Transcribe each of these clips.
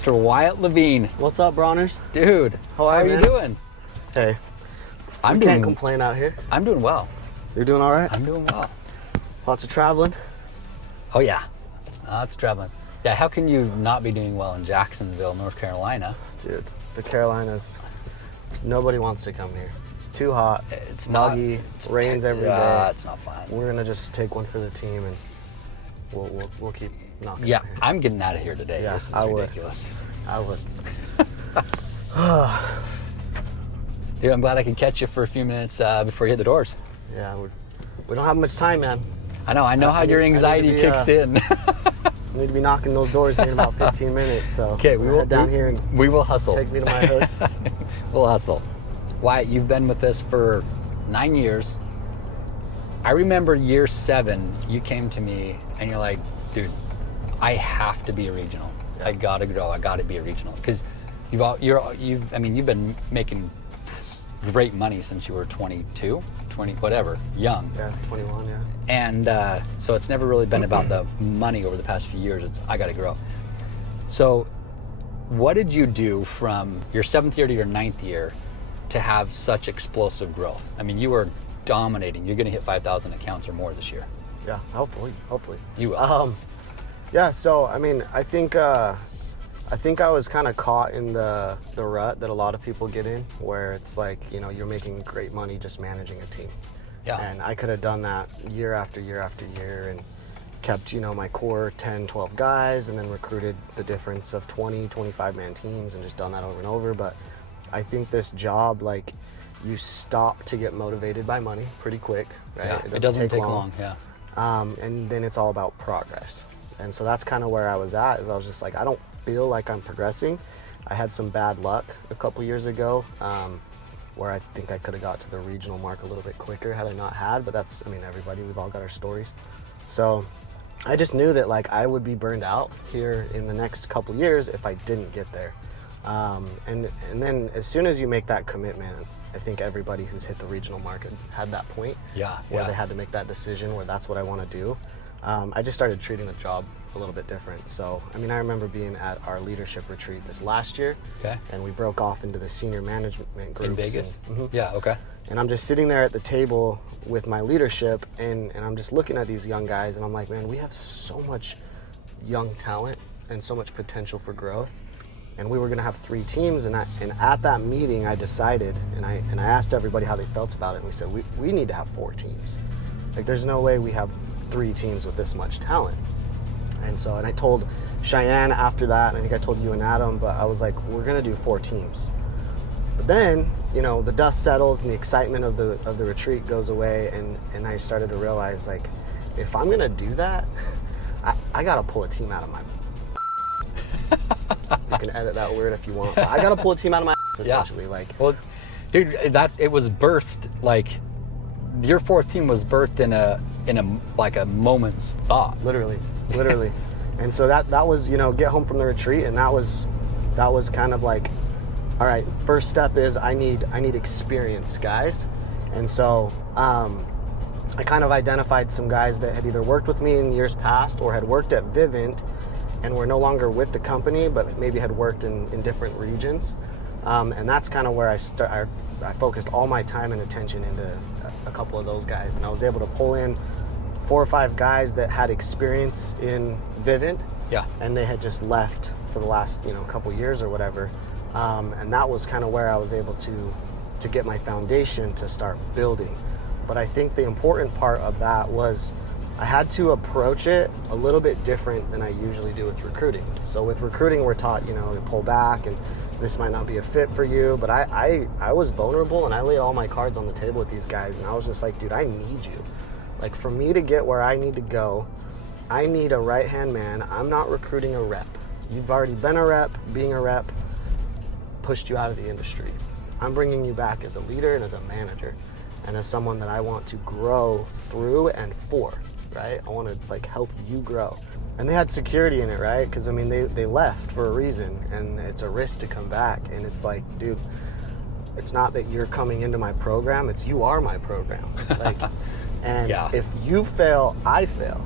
Mr. Wyatt Levin. What's up, Broners? Dude, how are you doing? Hey, can't complain out here. I'm doing well. You're doing all right? I'm doing well. Lots of traveling? Oh yeah, lots of traveling. Yeah, how can you not be doing well in Jacksonville, North Carolina? Dude, the Carolinas, nobody wants to come here. It's too hot, It's muggy, not, rains every yeah, day. it's not fun. We're gonna just take one for the team and we'll keep knocking Yeah, on here. I'm getting out of here today. Yeah, This is I would. ridiculous. I would. Dude, I'm glad I could catch you for a few minutes before you hit the doors. Yeah, we don't have much time, man. I know how your anxiety kicks in. We need to be knocking those doors here in about 15 minutes. So Okay, we will head down here and we will hustle. take me to my hood. We'll hustle. Wyatt, you've been with us for 9 years. I remember year 7, you came to me and you're like, dude, I have to be a regional. Yeah. I gotta grow. I gotta be a regional because you've been making great money since you were 22, 20, whatever, young. Yeah, 21, yeah. And so it's never really been about the money over the past few years. It's I gotta grow. So what did you do from your 7th year to your 9th year to have such explosive growth? I mean, you were dominating. You're gonna hit 5,000 accounts or more this year. Yeah, hopefully. You will. Yeah, so I mean, I think I was kind of caught in the rut that a lot of people get in, where it's like, you know, you're making great money just managing a team. Yeah. And I could have done that year after year after year and kept, you know, my core 10, 12 guys and then recruited the difference of 20, 25-man teams and just done that over and over. But I think this job, like, you stop to get motivated by money pretty quick, right? Yeah, it doesn't take long. Yeah. And then it's all about progress. And so that's kind of where I was at, is I was just like, I don't feel like I'm progressing. I had some bad luck a couple years ago where I think I could have got to the regional mark a little bit quicker had I not had, but that's, I mean, everybody, we've all got our stories. So I just knew that, like, I would be burned out here in the next couple years if I didn't get there. And then as soon as you make that commitment, I think everybody who's hit the regional market had that point where they had to make that decision where that's what I want to do. I just started treating the job a little bit different. So, I mean, I remember being at our leadership retreat this last year, and we broke off into the senior management groups. In Vegas? And, Yeah, okay. and I'm just sitting there at the table with my leadership, and I'm just looking at these young guys, and I'm like, man, we have so much young talent and so much potential for growth. And we were going to have 3 teams, and at that meeting, I decided, and I asked everybody how they felt about it, and we said, we need to have 4 teams. Like, there's no way we have 3 teams with this much talent. And I told Cheyenne after that, and I think I told you and Adam, but I was like, we're going to do 4 teams. But then, you know, the dust settles and the excitement of the retreat goes away, and I started to realize, like, if I'm going to do that, I got to pull a team out of my You can edit that word if you want. But I got to pull a team out of my essentially. Yeah. Like, well, dude, it was birthed, like, your 4th team was birthed in a moment's thought. Literally. And so that was, you know, get home from the retreat, and that was kind of like, all right, first step is I need experienced guys. And so I kind of identified some guys that had either worked with me in years past or had worked at Vivint and were no longer with the company, but maybe had worked in different regions. And that's kind of where I focused all my time and attention into a couple of those guys. And I was able to pull in 4 or 5 guys that had experience in Vivint. Yeah. And they had just left for the last, you know, couple years or whatever. And that was kind of where I was able to get my foundation to start building. But I think the important part of that was I had to approach it a little bit different than I usually do with recruiting. So with recruiting, we're taught, you know, to pull back and this might not be a fit for you, but I was vulnerable and I laid all my cards on the table with these guys, and I was just like, dude, I need you. Like, for me to get where I need to go, I need a right-hand man. I'm not recruiting a rep. You've already been a rep. Being a rep pushed you out of the industry. I'm bringing you back as a leader and as a manager and as someone that I want to grow through and for, right? I want to, like, help you grow. And they had security in it, right? Because, I mean, they left for a reason, and it's a risk to come back. And it's like, dude, it's not that you're coming into my program, it's you are my program. Like, and if you fail, I fail.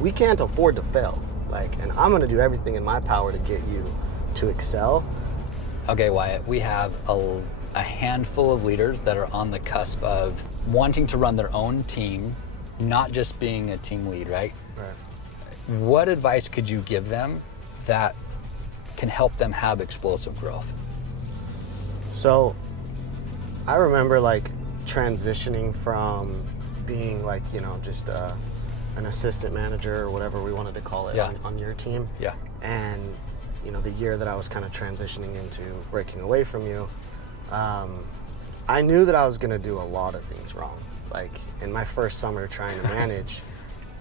We can't afford to fail. Like, and I'm gonna do everything in my power to get you to excel. Okay, Wyatt, we have a handful of leaders that are on the cusp of wanting to run their own team, not just being a team lead, right? Right. What advice could you give them that can help them have explosive growth? So I remember like transitioning from being like, just an assistant manager or whatever we wanted to call it on your team. Yeah. And, the year that I was kind of transitioning into breaking away from you, I knew that I was going to do a lot of things wrong. Like in my first summer trying to manage,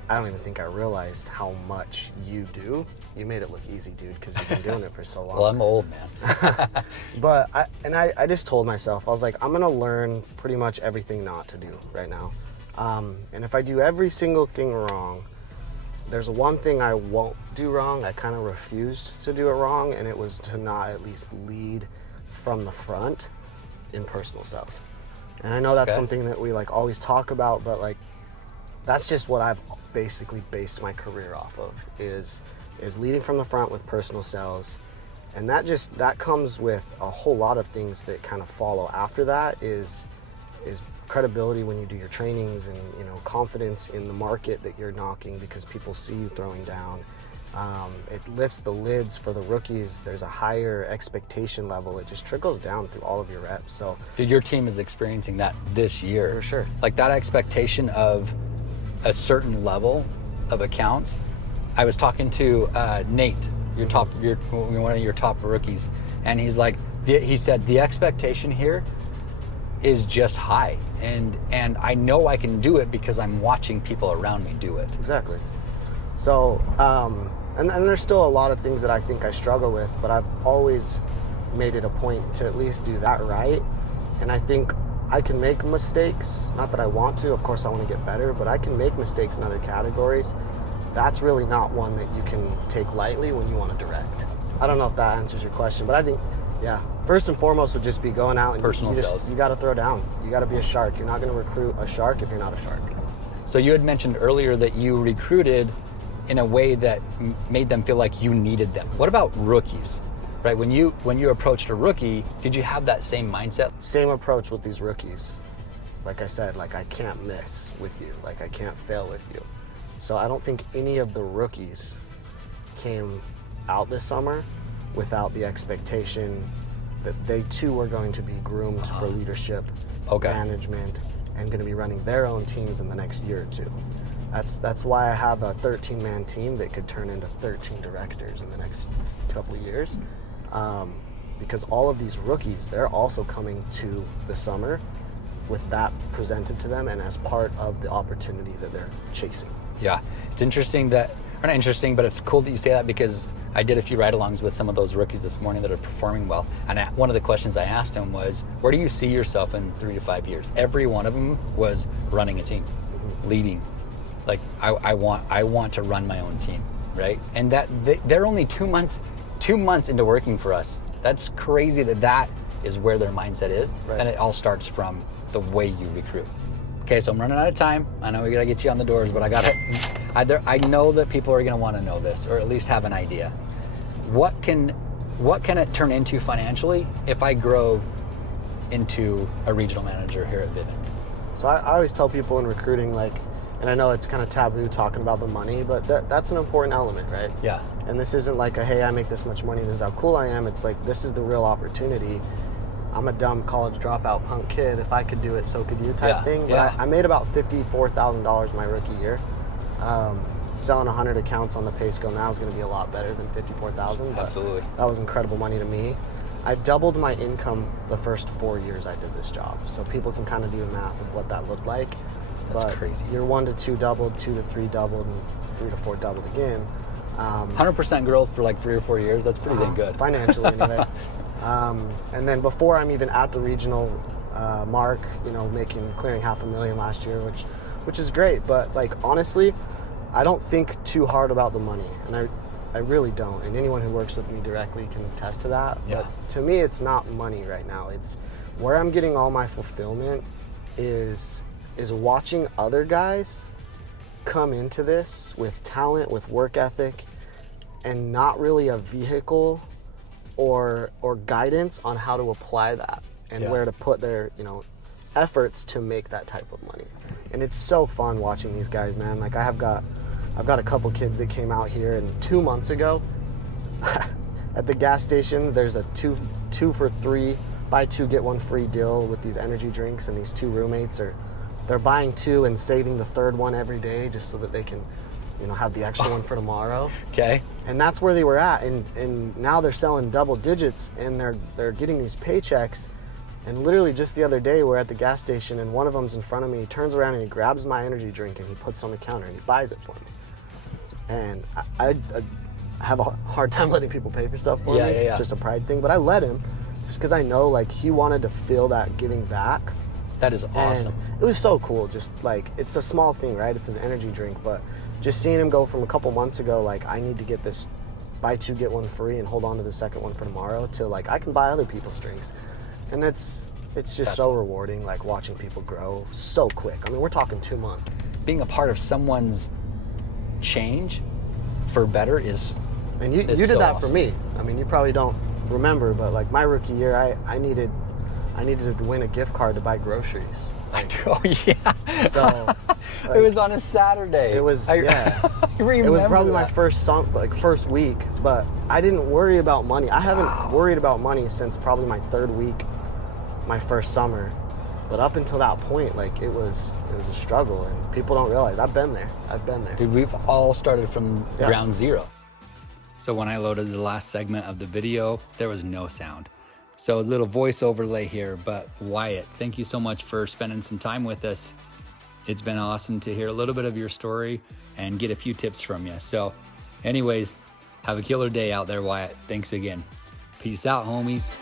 I don't even think I realized how much you do. You made it look easy, dude, because you've been doing it for so long. Well, I'm old, man. But I just told myself, I was like, I'm gonna learn pretty much everything not to do right now. And if I do every single thing wrong, there's one thing I won't do wrong. I kind of refused to do it wrong, and it was to not at least lead from the front in personal sales. And I know that's something that we like always talk about, but like that's just what I've basically based my career off of is leading from the front with personal sales. And that comes with a whole lot of things that kind of follow after that is credibility when you do your trainings and confidence in the market that you're knocking because people see you throwing down. It lifts the lids for the rookies. There's a higher expectation level. It just trickles down through all of your reps. So, Dude, your team is experiencing that this year. For sure. Like that expectation of a certain level of accounts. I was talking to Nate, one of your top rookies, and he's like, he said the expectation here is just high, and I know I can do it because I'm watching people around me do it. Exactly. So, and there's still a lot of things that I think I struggle with, but I've always made it a point to at least do that right. And I think I can make mistakes, not that I want to, of course I want to get better, but I can make mistakes in other categories. That's really not one that you can take lightly when you want to direct. I don't know if that answers your question, but I think, first and foremost would just be going out and personal sales. You got to throw down. You got to be a shark. You're not going to recruit a shark if you're not a shark. So you had mentioned earlier that you recruited in a way that made them feel like you needed them. What about rookies? Right, when you approached a rookie, did you have that same mindset? Same approach with these rookies. Like I said, like I can't miss with you. Like I can't fail with you. So I don't think any of the rookies came out this summer without the expectation that they too were going to be groomed for leadership, management, and going to be running their own teams in the next year or two. That's why I have a 13-man team that could turn into 13 directors in the next couple of years. Because all of these rookies, they're also coming to the summer with that presented to them and as part of the opportunity that they're chasing. Yeah, it's interesting or not interesting, but it's cool that you say that because I did a few ride-alongs with some of those rookies this morning that are performing well. And one of the questions I asked them was, where do you see yourself in 3 to 5 years? Every one of them was running a team, leading. Like I want to run my own team, right? And that they're only 2 months into working for us. That's crazy that is where their mindset is. Right. And it all starts from the way you recruit. Okay, so I'm running out of time. I know we gotta get you on the doors, but I know that people are gonna wanna know this, or at least have an idea. What can it turn into financially if I grow into a regional manager here at Vivint? So I always tell people in recruiting, like, and I know it's kind of taboo talking about the money, but that's an important element, right? Yeah. And this isn't like hey, I make this much money, this is how cool I am. It's like, this is the real opportunity. I'm a dumb college dropout punk kid. If I could do it, so could you type thing. But I made about $54,000 my rookie year. Selling 100 accounts on the pay scale now is going to be a lot better than $54,000. Absolutely. That was incredible money to me. I doubled my income the first 4 years I did this job. So people can kind of do the math of what that looked like. That's crazy. Year 1 to 2 doubled, 2 to 3 doubled, and 3 to 4 doubled again. 100% growth for like 3 or 4 years. That's pretty dang good. Financially, anyway. And then before I'm even at the regional mark, clearing $500,000 last year, which is great. But like honestly, I don't think too hard about the money, and I really don't. And anyone who works with me directly can attest to that. Yeah. But to me, it's not money right now. It's where I'm getting all my fulfillment is watching other guys come into this with talent, with work ethic, and not really a vehicle or guidance on how to apply that and Yeah. where to put their, you know, efforts to make that type of money. And it's so fun watching these guys, man. Like I've got a couple kids that came out here, and 2 months ago at the gas station, there's a two for $3, buy 2 get 1 free deal with these energy drinks, and these 2 roommates they're buying 2 and saving the 3rd one every day just so that they can, you know, have the extra one for tomorrow. Okay. And that's where they were at, and now they're selling double digits, and they're getting these paychecks. And literally just the other day, we're at the gas station, and one of them's in front of me. He turns around and he grabs my energy drink and he puts it on the counter and he buys it for me. And I have a hard time letting people pay for stuff for me. It's just a pride thing, but I let him just because I know like he wanted to feel that giving back. That is awesome. And it was so cool. Just like, it's a small thing, right? It's an energy drink, but just seeing him go from a couple months ago, like I need to get this buy 2 get 1 free and hold on to the second one for tomorrow, to like I can buy other people's drinks. And it's just so rewarding, like watching people grow so quick. I mean, we're talking 2 months. Being a part of someone's change for better is, and you did so that awesome. for me. I mean, you probably don't remember, but like my rookie year, I needed to win a gift card to buy groceries. I do. Oh yeah. So like, it was on a Saturday. It was I remember it was probably my that. first week, but I didn't worry about money. I haven't worried about money since probably my 3rd week, my first summer. But up until that point, like it was a struggle, and people don't realize I've been there. Dude, we've all started from Yeah. ground zero. So when I loaded the last segment of the video, there was no sound. So a little voice overlay here, but Wyatt, thank you so much for spending some time with us. It's been awesome to hear a little bit of your story and get a few tips from you. So anyways, have a killer day out there, Wyatt. Thanks again. Peace out, homies.